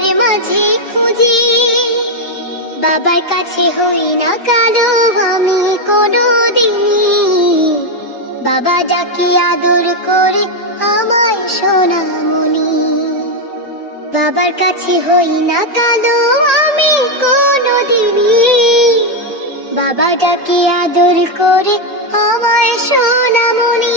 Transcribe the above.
তোমার মাঝে খুঁজি, বাবার কাছে হই না কালো আমি কোনো দিনই বাবা ডাকি আদর করে আমায় সোনামণি, বাবার কাছে হই না কালো আমি কোনো দিনই বাবা ডাকি আদর করে আমায় সোনামণি